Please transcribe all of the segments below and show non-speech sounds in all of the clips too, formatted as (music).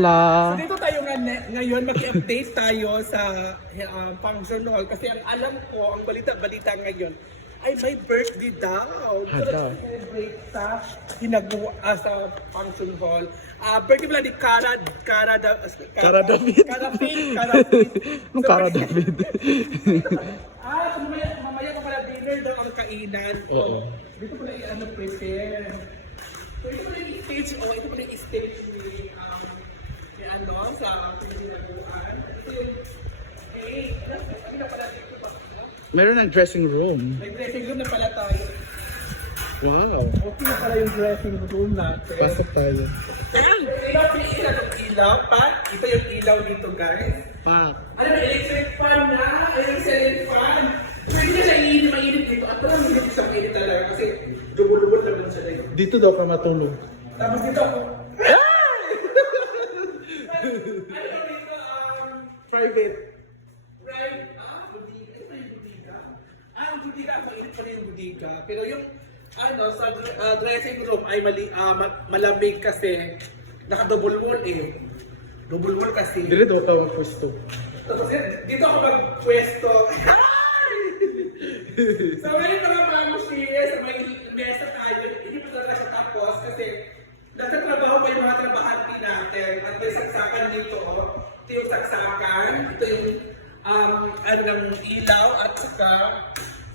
So dito tayo nga, ngayon, mag-update tayo sa uh, function hall kasi ang alam ko, ang balita-balita ngayon, ay may birthday daw. So, Hala. celebrate sa ginagawa ah, sa function hall. Ah, birthday pala ni Cara, Cara, da, Cara David. Cara Pink, Cara Pink. (laughs) Anong Cara David? (laughs) ah, so mamaya, mamaya pa pala dinner daw ang kainan. So, Oo. dito pala i-ano prepare. So ito pala yung stage, oh, ito pala yung stage um, ni ano, sa pinaglaguan. Ito yung, eh, ano, ano na pala dito pa? no? Meron ng dressing room. May dressing room na pala tayo. Wow. Okay na pala yung dressing room natin. Pasok tayo. Ilaw, ilaw, ilaw pa. Ito yung ilaw dito, guys. Pa. Ano na, electric fan na! Electric fan! Pwede na siya iinit, mainit dito. At parang hindi siya mainit talaga kasi dubul-dubul naman siya na yun. Dito daw ka matulog. Tapos dito ako. Ano ba dito? Um, Private. right? Ah, budiga. Ito yung budiga. Ah, ang. Ang mainit pa rin yung. Pero yung ano, sa uh, dressing room ay mali, ma- malamig kasi naka-double wall eh. Double wall kasi. Dito daw ang pwesto. Yun, dito ako magpwesto. (laughs) so ngayon mga mga musiyas, sa may mesa tayo, hindi pa talaga siya tapos kasi nasa trabaho pa yung mga trabahante natin at may saksakan dito. Oh. Ito yung saksakan, ito yung um, ano ilaw at saka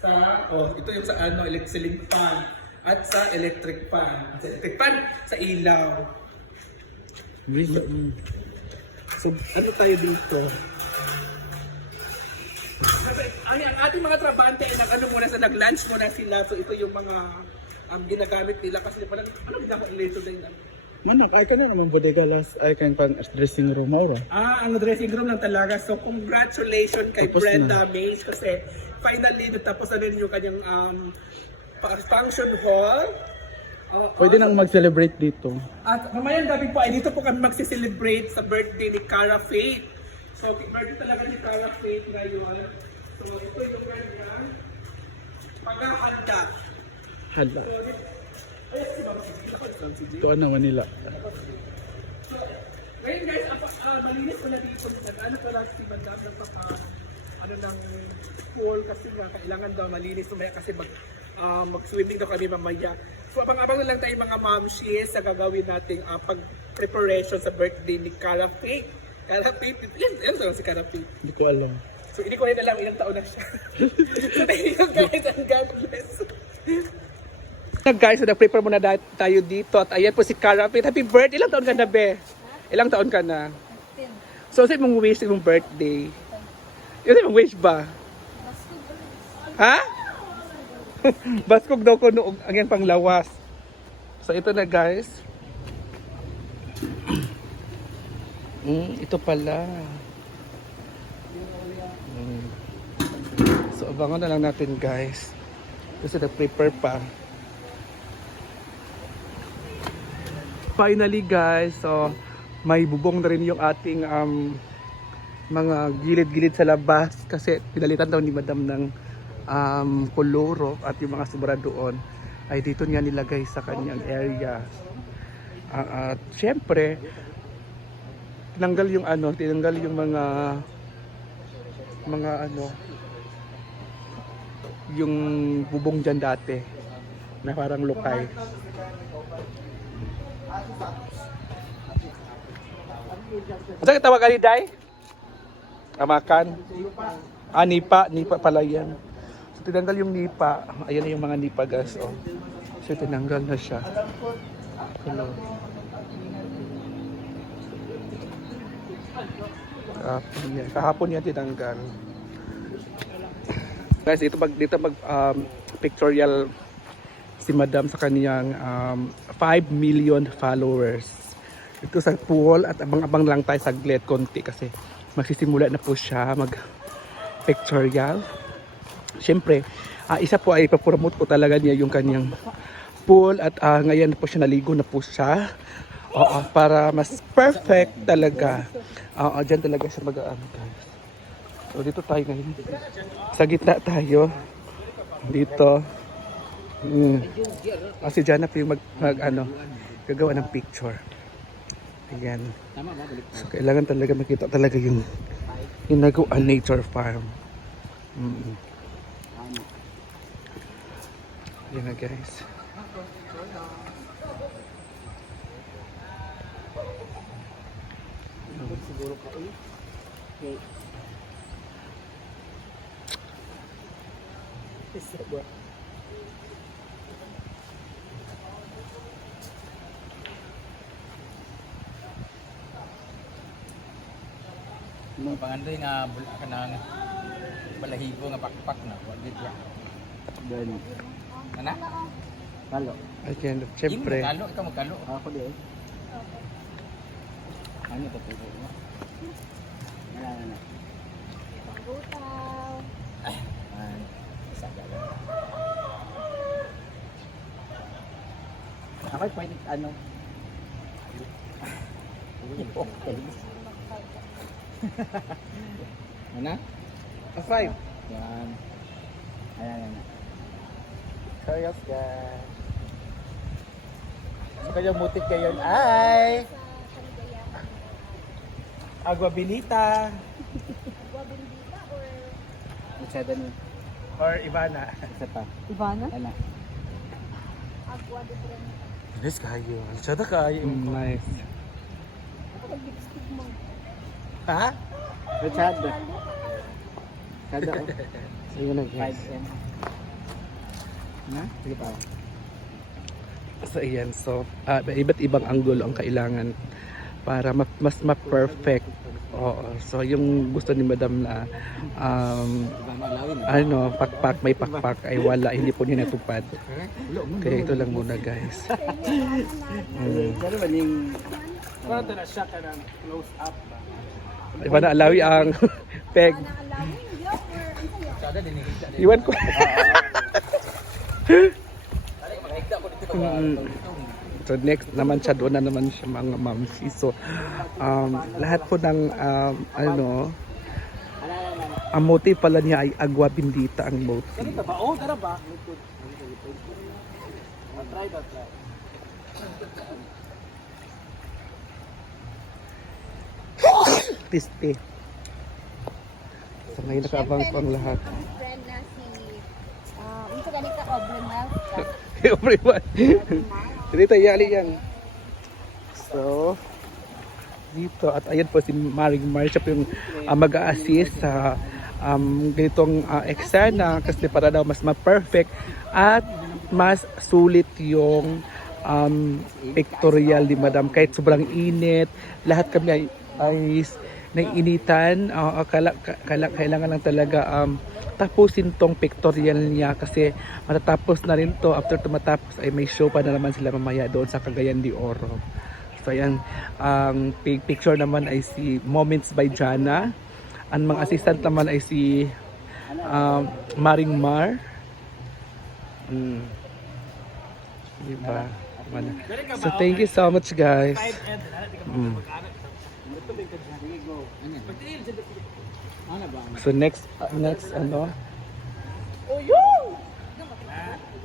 sa, oh, ito yung sa ano, elec- ceiling fan at sa electric fan. Sa electric fan, sa ilaw. So, ano tayo dito? Kasi ang, ang ating mga trabante ay nag ano muna sa nag-lunch muna sila. So ito yung mga um, ginagamit nila kasi parang ano ginagawa nila ito din? Manak, ay ka na naman bodega last. Ay ka pang dressing room. Maura. Ah, ang dressing room lang talaga. So congratulations kay Tapos Brenda Mays kasi finally natapos na rin yung kanyang um, function hall. Oh, Pwede nang mag-celebrate dito. At mamayang gabi po ay dito po kami magsi-celebrate sa birthday ni Cara Faith. So, birthday talaga ni Cara Faith ngayon. So, ito yung kanyang paghahanda. Hala. Ito ano Manila. Ngayon guys, apa, ah, malinis pala dito. Ano pala si Madam nagpapa, ano ng pool kasi nga kailangan daw malinis mamaya kasi mag, ah, mag-swimming daw kami mamaya. So abang-abang na lang tayo mga mamshies sa gagawin nating ah, pag-preparation sa birthday ni Cara Faith. Cara Faith, ilan taon si Cara Faith? Hindi ko alam. So hindi ko rin alam ilang taon na siya. (laughs) so thank you guys and God bless. Na guys, so nag-prepare muna tayo dito at ayan po si Cara Faith. Happy birthday! Ilang taon ka na, Be? Ilang taon ka na? So, sa mong wish sa mong birthday? Yun mong wish ba? Ha? (laughs) Baskog daw ko noong ang yan pang lawas. So, ito na guys. (clears throat) Mm, ito pala. Mm. So, abangan na lang natin guys. Kasi nag-prepare pa. Finally guys, so may bubong na rin yung ating um, mga gilid-gilid sa labas kasi pinalitan daw ni madam ng um, koloro at yung mga sobra doon ay dito niya nilagay sa kanyang area. Ah, at syempre, tinanggal yung ano, tinanggal yung mga mga ano yung bubong dyan dati na parang lukay. Ano ka tawag ni Day? Amakan? Ah, nipa. Nipa pala yan. So, tinanggal yung nipa. Ayan na yung mga nipa, guys. Oh. So, tinanggal na siya. Hello. Kahapon yan. Kahapon yan tinanggal. Guys, ito pag dito mag um, pictorial si Madam sa kaniyang um, 5 million followers. Ito sa pool at abang-abang lang tayo saglit konti kasi magsisimula na po siya mag pictorial. Siyempre, ah, isa po ay ipapromote ko talaga niya yung kanyang pool at ah, ngayon po siya naligo na po siya. Oo, para mas perfect talaga. Oo, dyan talaga siya mag-ano guys. So dito tayo ngayon. Sa gitna tayo. Dito. Mm. Ah, si Janap yung mag, mag ano, gagawa ng picture. Ayan. So, kailangan talaga makita talaga yung yung nagawa nature farm. Mm. Yan na guys. Siguro ka uy. Okay. Isa ba? Mga pangandoy nga bula ka ng balahibo nga pakpak na. Wala dito. Gani. Ana? Kalo. Again, syempre. Kalo, ikaw magkalo. Ako di eh. Ano ito po? Ano, ano. Butaw. Ay, isa gala. Ako'y pwede ano? (laughs) (laughs) Ano? A five. Yan. Ayan, ayan. Serious guys. So kayo mutik kayo ay Sa kaligayahan. Agua Benita or isa din or Ivana. isa pa. Ivana? Ano? Agua de Brenta. Yes, kayo. Sada kayo. Nice. Ako lipstick mo. Ha? Richard. Lalo. Kada ko. So, yun na guys. 5M. Na? Sige pa. So, ayan. So, ah, iba't ibang angulo ang kailangan para ma- mas ma-perfect. Oo. So, yung gusto ni Madam na um, ano, pakpak, may pakpak ay wala, hindi po niya natupad. Kaya ito lang muna guys. Mm. Parang na siya ka ng close up ba? Iba na alawi ang (laughs) peg. Iwan ko. (laughs) Mm. So next naman siya doon na naman siya mga mamsi. So um, lahat po ng um, ano ang motive pala niya ay agwa bindita ang motive. Ganito ba? Oh, tara ba? Try that, try. Piste. So ngayon nakaabang po ang lahat. Ang friend na si... Uh, ito ganito ko, Brunel. Everyone. Dito yali yan. So, dito at ayan po si Maring Mar. Siya po yung ah, mag-a-assist sa um, ganitong uh, eksena kasi para daw mas ma-perfect at mas sulit yung um, pictorial ni Madam. Kahit sobrang init lahat kami ay, ay naiinitan uh, kala, kala, kailangan lang talaga um, tapusin tong pictorial niya kasi matatapos na rin to. After tumatapos ay may show pa na naman sila mamaya doon sa Cagayan de Oro. So ayan ang pi- picture naman ay si Moments by Jana. Ang mga assistant naman ay si um, Maring Mar. Mm. diba? So thank you so much guys. Mm. So next uh, next ano?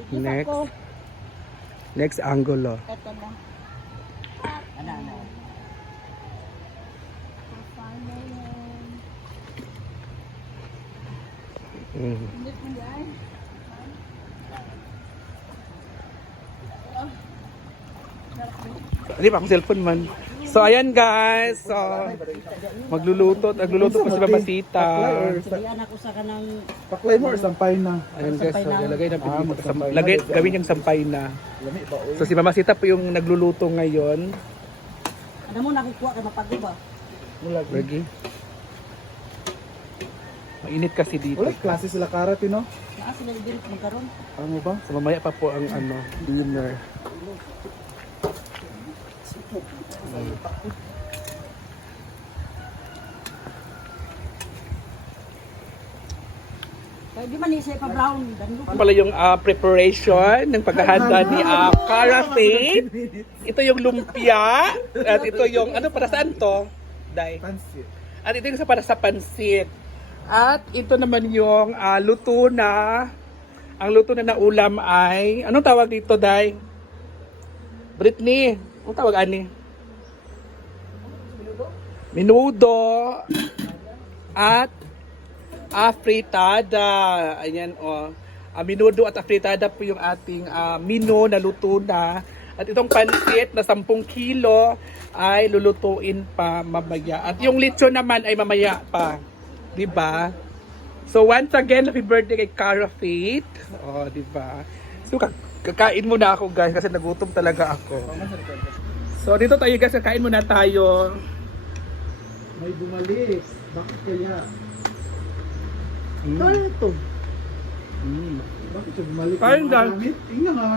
Next next angulo. Ito na. Ano ano? Mm. Init mo yan. Di ba akong cellphone man. So ayan guys. So magluluto, nagluluto pa si Babasita. Sabihan ako sa kanang Paklay mo or sampay na? Ayun guys, so lagay na Ah, lagay gawin yung sampay na. So si Mamasita po yung nagluluto ngayon. ano mo nakukuha kay mapagod ba? Mulag. Lagi. Mainit kasi dito. Wala klase sila karate, no? Naa sila ibirit magkaroon. Ano ba? So mamaya pa po ang ano, dinner. Kaya di man ni siya pa brown. Ito pala yung ah, preparation ng paghahanda ni uh, Cara Faith. Ito yung lumpia. At ito yung, ano para saan to? Dai. Pansit. At ito yung sa para sa pansit. At ito naman yung ah, luto na. Ang luto na na ulam ay, anong tawag dito, Dai? Britney. Anong tawag, Ani? Minudo at afritada. Ayan o. Ah, minudo at afritada po yung ating ah, mino na luto na. At itong pansit na 10 kilo ay lulutuin pa mamaya. At yung lechon naman ay mamaya pa. 'Di ba? So once again, happy birthday kay Cara Faith. Oh, 'di ba? So kak- kakain muna ako guys kasi nagutom talaga ako. So dito tayo guys, kakain muna tayo. May bumalik. Bakit kaya? Mm. Ano ito? Mm. Bakit siya bumalik? Guys. gamit? Tingnan nga.